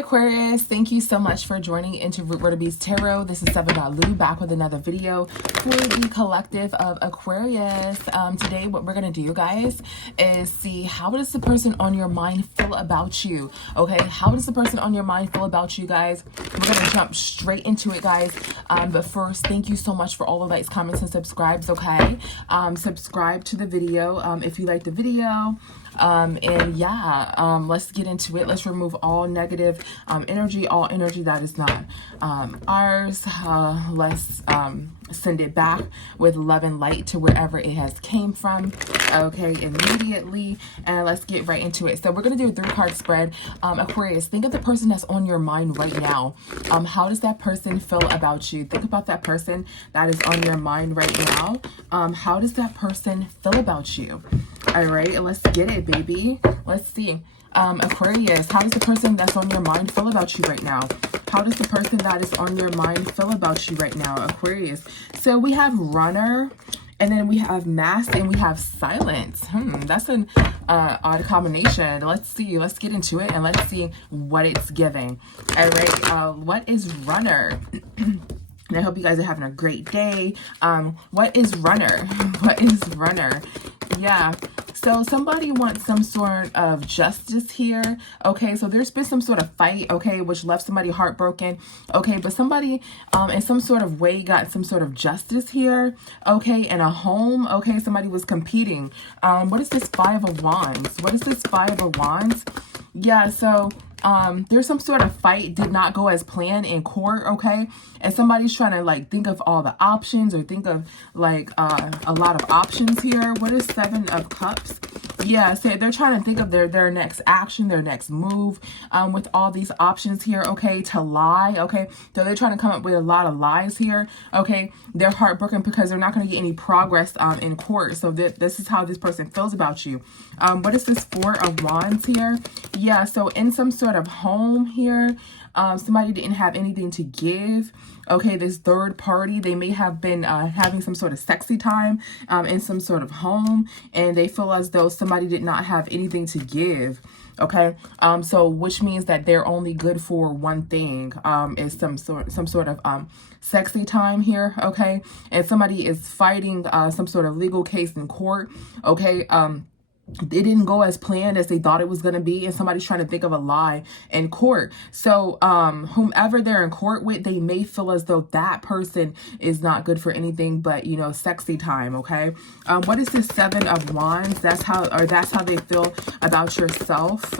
Aquarius, thank you so much for joining into Root Word of Beast Tarot. This is 7.Lu back with another video for the collective of Aquarius. Today what we're going to do, guys, is see how does the person on your mind feel about you. Okay, how does the person on your mind feel about you, guys? We're going to jump straight into it, guys. But first, thank you so much for all the likes, comments, and subscribes. Okay, subscribe to the video if you like the video. And yeah, let's get into it. Let's remove all negative energy, all energy that is not ours. Let's send it back with love and light to wherever it has came from. Okay, immediately. And let's get right into it. So we're going to do a 3-card spread. Aquarius, think of the person that's on your mind right now. How does that person feel about you? Think about that person that is on your mind right now. How does that person feel about you? All right, let's get it, baby. Let's see. Aquarius, how does the person that's on your mind feel about you right now? How does the person that is on your mind feel about you right now, Aquarius? So we have runner, and then we have mask, and we have silence. That's an odd combination. Let's see. Let's get into it, and let's see what it's giving. All right, what is runner? And I hope you guys are having a great day. What is runner? What is runner? Yeah, so somebody wants some sort of justice here. Okay, so there's been some sort of fight, okay, which left somebody heartbroken. Okay, but somebody in some sort of way got some sort of justice here. Okay, in a home. Okay, somebody was competing. What is this 5 of Wands? What is this 5 of Wands? Yeah, so there's some sort of fight, did not go as planned in court, okay? And somebody's trying to like think of all the options, or think of like a lot of options here. What is 7 of Cups? Yeah, so they're trying to think of their next action, their next move with all these options here, okay, to lie, okay? So they're trying to come up with a lot of lies here, okay? They're heartbroken because they're not going to get any progress in court. So this is how this person feels about you. What is this 4 of Wands here? Yeah, so in some sort of home here, somebody didn't have anything to give. Okay, this third party, they may have been having some sort of sexy time in some sort of home, and they feel as though somebody did not have anything to give. Okay, so which means that they're only good for one thing, is some sort of sexy time here. Okay, and somebody is fighting some sort of legal case in court. Okay, it didn't go as planned as they thought it was going to be, and somebody's trying to think of a lie in court. So whomever they're in court with, they may feel as though that person is not good for anything but, you know, sexy time. Okay, what is this 7 of Wands? That's how they feel about yourself,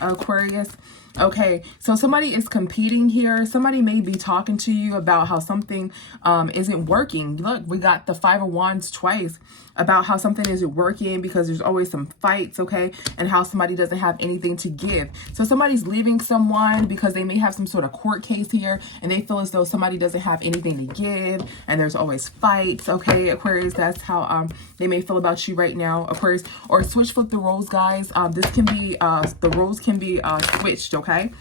Aquarius. Okay, so somebody is competing here. Somebody may be talking to you about how something isn't working. Look, we got the 5 of Wands twice, about how something isn't working because there's always some fights, okay, and how somebody doesn't have anything to give. So somebody's leaving someone because they may have some sort of court case here, and they feel as though somebody doesn't have anything to give, and there's always fights. Okay, Aquarius, that's how they may feel about you right now, Aquarius. Or flip the roles, guys. This can be the roles can be switched. Okay,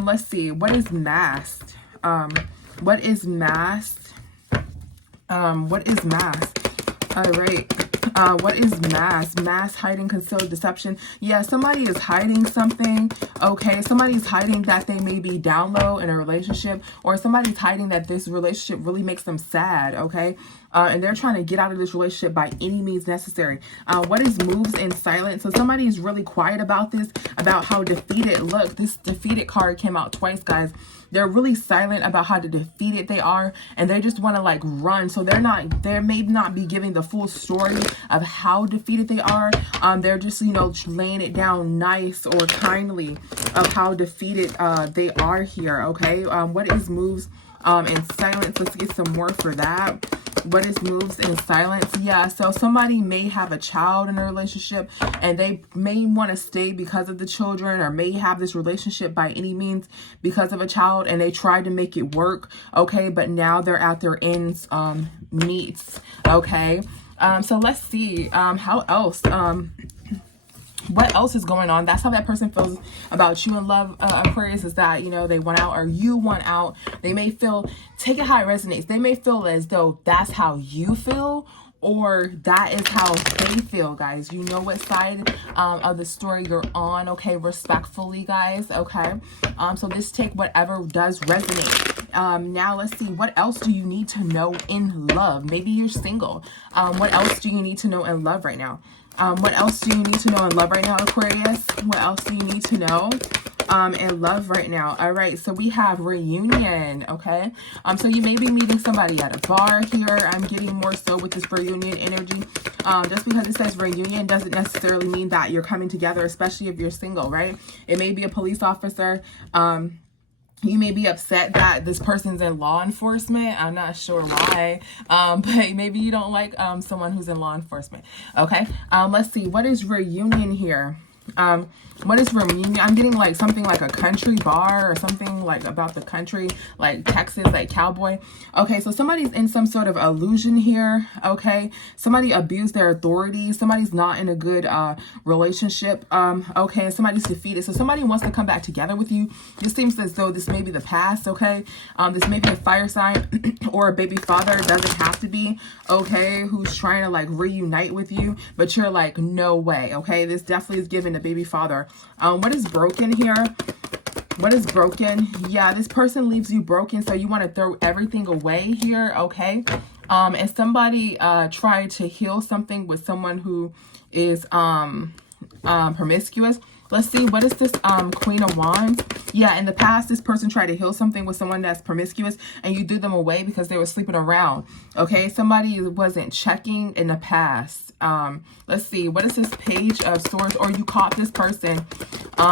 let's see, what is masked? What is masked? What is masked? All right, what is mask? Mask, hiding, concealed, deception. Yeah, somebody is hiding something. Okay, somebody's hiding that they may be down low in a relationship, or somebody's hiding that this relationship really makes them sad. Okay, and they're trying to get out of this relationship by any means necessary. What is moves in silence? So somebody is really quiet about this, about how defeated. Look, this defeated card came out twice, guys. They're really silent about how defeated they are, and they just want to like run. So they may not be giving the full story of how defeated they are. They're just, you know, laying it down nice or kindly of how defeated they are here. Okay, what is moves in silence? Let's get some more for that. What is moves in silence? Yeah, so somebody may have a child in a relationship, and they may want to stay because of the children, or may have this relationship by any means because of a child, and they tried to make it work. Okay, but now they're at their ends meets. Okay, so let's see how else. What else is going on? That's how that person feels about you in love, Aquarius, is that, you know, they want out, or you want out. They may feel, take it how it resonates. They may feel as though that's how you feel, or that is how they feel, guys. You know what side of the story you're on, okay? Respectfully, guys, okay? So just take whatever does resonate. Now let's see, what else do you need to know in love? Maybe you're single. What else do you need to know in love right now? What else do you need to know in love right now, Aquarius? What else do you need to know in love right now? All right, so we have reunion, okay? So you may be meeting somebody at a bar here. I'm getting more so with this reunion energy. Just because it says reunion doesn't necessarily mean that you're coming together, especially if you're single, right? It may be a police officer. You may be upset that this person's in law enforcement. I'm not sure why, but maybe you don't like someone who's in law enforcement. Okay, let's see. What is reunion here? What is reunion? I'm getting like something like a country bar or something like about the country, like Texas, like cowboy. Okay, so somebody's in some sort of illusion here. Okay, somebody abused their authority. Somebody's not in a good relationship. Okay, and somebody's defeated. So somebody wants to come back together with you. This seems as though this may be the past. Okay, this may be a fire sign or a baby father. It doesn't have to be. Okay, who's trying to like reunite with you, but you're like, no way. Okay, this definitely is giving a baby father. What is broken here? What is broken? Yeah, this person leaves you broken, so you want to throw everything away here, okay? And somebody tried to heal something with someone who is promiscuous. Let's see, what is this Queen of Wands? Yeah, in the past, this person tried to heal something with someone that's promiscuous, and you threw them away because they were sleeping around. Okay, somebody wasn't checking in the past. Let's see, what is this Page of Swords? Or you caught this person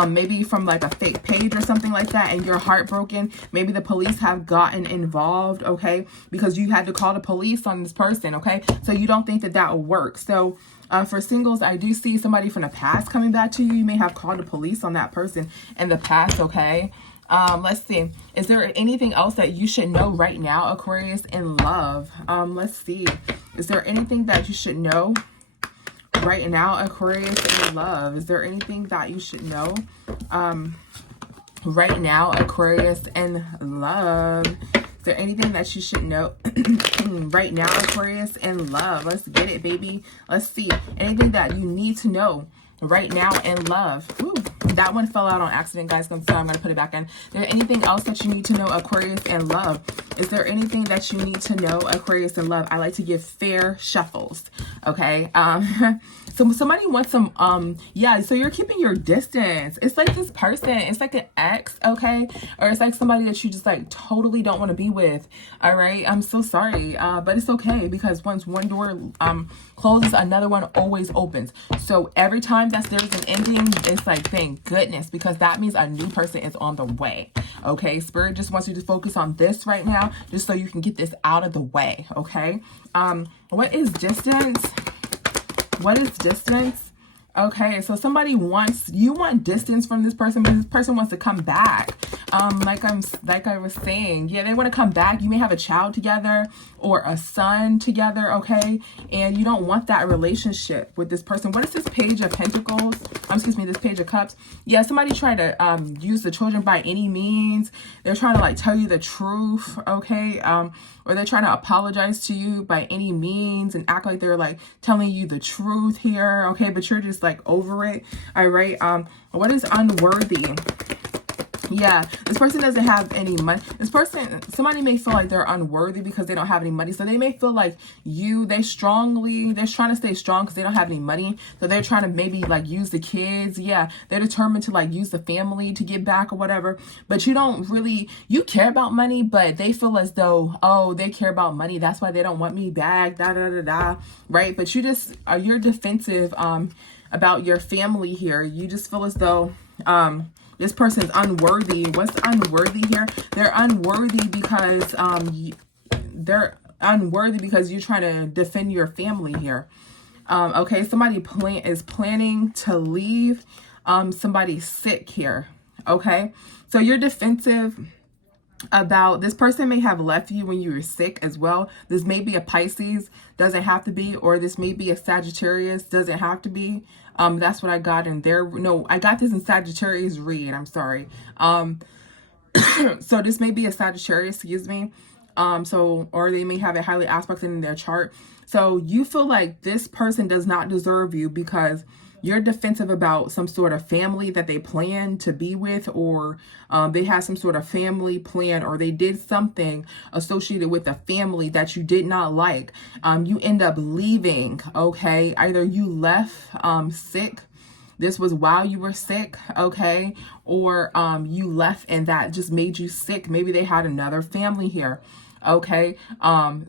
maybe from like a fake page or something like that, and you're heartbroken. Maybe the police have gotten involved, okay, because you had to call the police on this person, okay? So you don't think that that will work. So for singles, I do see somebody from the past coming back to you. You may have called the police on that person in the past, okay? Let's see. Is there anything else that you should know right now, Aquarius, in love? Let's see. Is there anything that you should know right now, Aquarius, in love? Is there anything that you should know right now, Aquarius, in love? Is there anything that you should know right now, Aquarius, in love? Let's get it, baby. Let's see. Anything that you need to know right now in love. Ooh, that one fell out on accident, guys. So I'm going to put it back in. Is there anything else that you need to know, Aquarius, in love? Is there anything that you need to know, Aquarius, in love? I like to give fair shuffles, okay? So somebody wants some, yeah, so you're keeping your distance. It's like this person, it's like an ex, okay? Or it's like somebody that you just like totally don't want to be with, all right? I'm so sorry, but it's okay, because once one door closes, another one always opens. So every time that there's an ending, it's like, thank goodness, because that means a new person is on the way, okay? Spirit just wants you to focus on this right now, just so you can get this out of the way, okay? What is distance? What is distance? Okay, so somebody wants, you want distance from this person, but this person wants to come back. Like I was saying, yeah, they want to come back. You may have a child together or a son together, okay? And you don't want that relationship with this person. What is this Page of Pentacles? Excuse me, this Page of Cups. Yeah, somebody tried to use the children by any means. They're trying to like tell you the truth, okay? Or they're trying to apologize to you by any means and act like they're like telling you the truth here, okay? But you're just like over it, all right? What is unworthy? Yeah, this person doesn't have any money. This person, somebody may feel like they're unworthy because they don't have any money. So they may feel like they're trying to stay strong because they don't have any money. So they're trying to maybe like use the kids. Yeah, they're determined to like use the family to get back or whatever. But you don't really, you care about money, but they feel as though, oh, they care about money. That's why they don't want me back, right? But you're defensive about your family here. You just feel as though, this person's unworthy. What's unworthy here? They're unworthy because you're trying to defend your family here. Okay, somebody is planning to leave. Somebody's sick here. Okay, so you're defensive about this person may have left you when you were sick as well. This may be a Pisces, doesn't have to be, or this may be a Sagittarius, doesn't have to be. That's what I got in there. No, I got this in Sagittarius read. I'm sorry. So this may be a Sagittarius, excuse me. Or they may have it highly aspected in their chart. So you feel like this person does not deserve you because you're defensive about some sort of family that they plan to be with, or they had some sort of family plan, or they did something associated with a family that you did not like. You end up leaving, okay? Either you left sick. This was while you were sick, okay? Or you left and that just made you sick. Maybe they had another family here. Okay,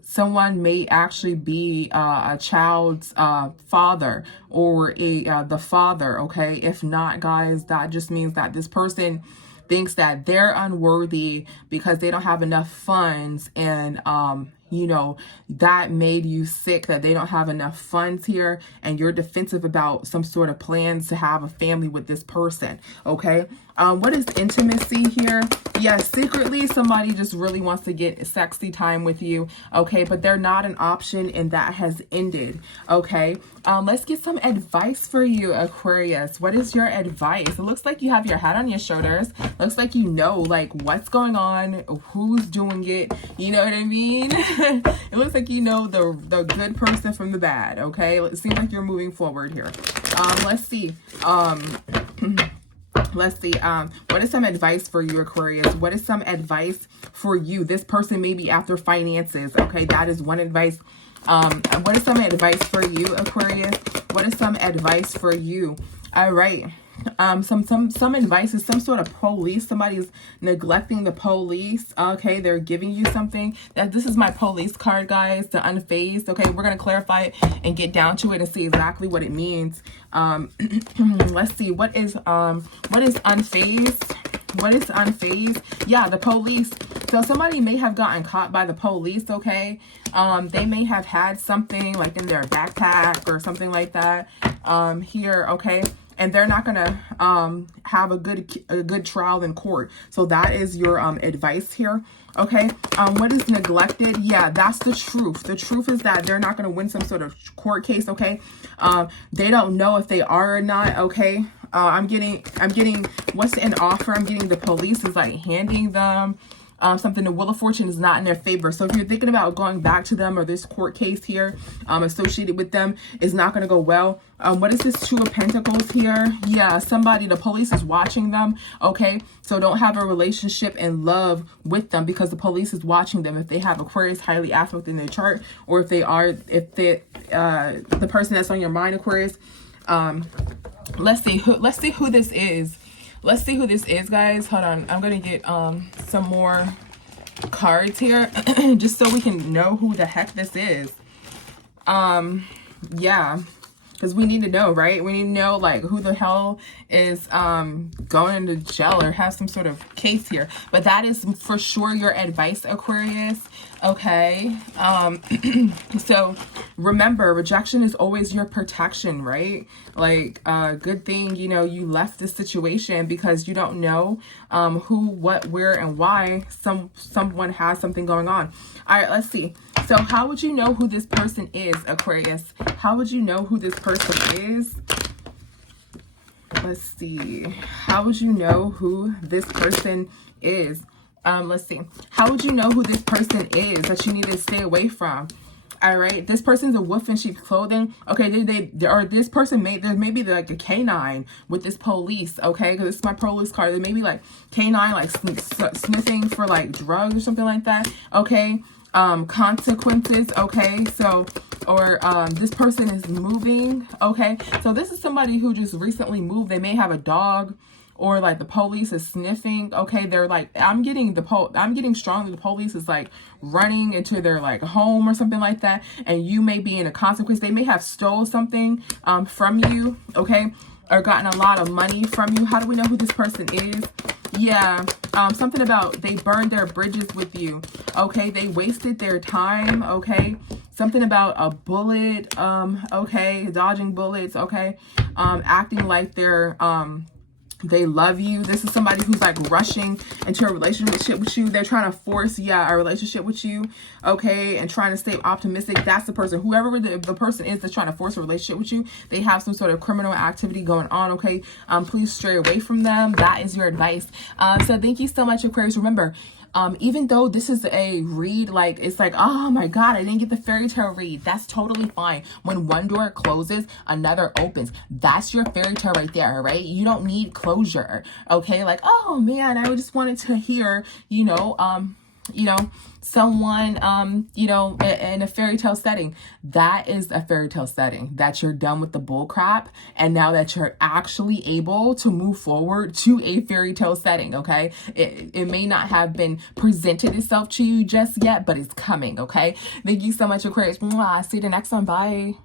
someone may actually be a child's father, or the father. Okay, if not, guys, that just means that this person thinks that they're unworthy because they don't have enough funds, and you know, that made you sick, that they don't have enough funds here, and you're defensive about some sort of plans to have a family with this person. Okay, what is intimacy here? Yeah, secretly somebody just really wants to get sexy time with you. Okay, but they're not an option, and that has ended. Okay, let's get some advice for you, Aquarius. What is your advice? It looks like you have your head on your shoulders. Looks like you know like what's going on, who's doing it, you know what I mean? It looks like you know the good person from the bad. Okay, it seems like you're moving forward here. Let's see. Let's see, what is some advice for you, Aquarius? What is some advice for you? This person may be after finances, okay? That is one advice. What is some advice for you, Aquarius? What is some advice for you? All right. Some advice is some sort of police. Somebody's neglecting the police. Okay, they're giving you something. This is my police card, guys, the unfazed. Okay, we're going to clarify it and get down to it and see exactly what it means. Let's see, what is unfazed? What is unfazed? Yeah, the police. So somebody may have gotten caught by the police, okay? They may have had something like in their backpack or something like that here, okay? And they're not gonna have a good trial in court. So that is your advice here. Okay, what is neglected? Yeah, that's the truth. The truth is that they're not gonna win some sort of court case. Okay, they don't know if they are or not. Okay, I'm getting what's an offer? I'm getting the police is like handing them something. The Wheel of Fortune is not in their favor. So if you're thinking about going back to them, or this court case here associated with them is not going to go well. What is this Two of Pentacles here? Yeah, somebody, the police is watching them. Okay, so don't have a relationship and love with them because the police is watching them. If they have Aquarius highly aspect in their chart, or if they are, if the person that's on your mind, Aquarius. Let's see who this is. Let's see who this is, guys. Hold on. I'm going to get some more cards here just so we can know who the heck this is. Yeah, because we need to know, right? We need to know, like, who the hell is going into jail or have some sort of case here. But that is for sure your advice, Aquarius. Okay. So remember, rejection is always your protection, right? Like, good thing, you know, you left this situation because you don't know who, what, where, and why someone has something going on. All right, let's see. So how would you know who this person is, Aquarius? How would you know who this person is? Let's see. How would you know who this person is? Let's see. How would you know who this person is that you need to stay away from? All right, this person's a wolf in sheep's clothing. Okay, this person there may be like a canine with this police. Okay, because this is my police card. There may be like canine, like sniffing for like drugs or something like that. Okay, consequences. Okay, so or this person is moving. Okay, so this is somebody who just recently moved. They may have a dog. Or like the police is sniffing. Okay, they're like, I'm getting strongly the police is like running into their like home or something like that, and you may be in a consequence. They may have stole something from you, okay, or gotten a lot of money from you. How do we know who this person is? Yeah, something about they burned their bridges with you. Okay, they wasted their time. Okay, something about a bullet. Okay, dodging bullets. Okay, acting like they're They love you. This is somebody who's like rushing into a relationship with you. They're trying to force, a relationship with you, okay, and trying to stay optimistic. That's the person. Whoever the person is that's trying to force a relationship with you, they have some sort of criminal activity going on, okay? Please stray away from them. That is your advice. So thank you so much, Aquarius. Remember, even though this is a read, like, it's like, oh my God, I didn't get the fairy tale read. That's totally fine. When one door closes, another opens. That's your fairy tale right there, right? You don't need closure, okay? Like, oh man, I just wanted to hear, someone, in a fairy tale setting. That is a fairy tale setting, that you're done with the bull crap. And now that you're actually able to move forward to a fairy tale setting, okay? It may not have been presented itself to you just yet, but it's coming, okay? Thank you so much, Aquarius. Mwah. See you the next one. Bye.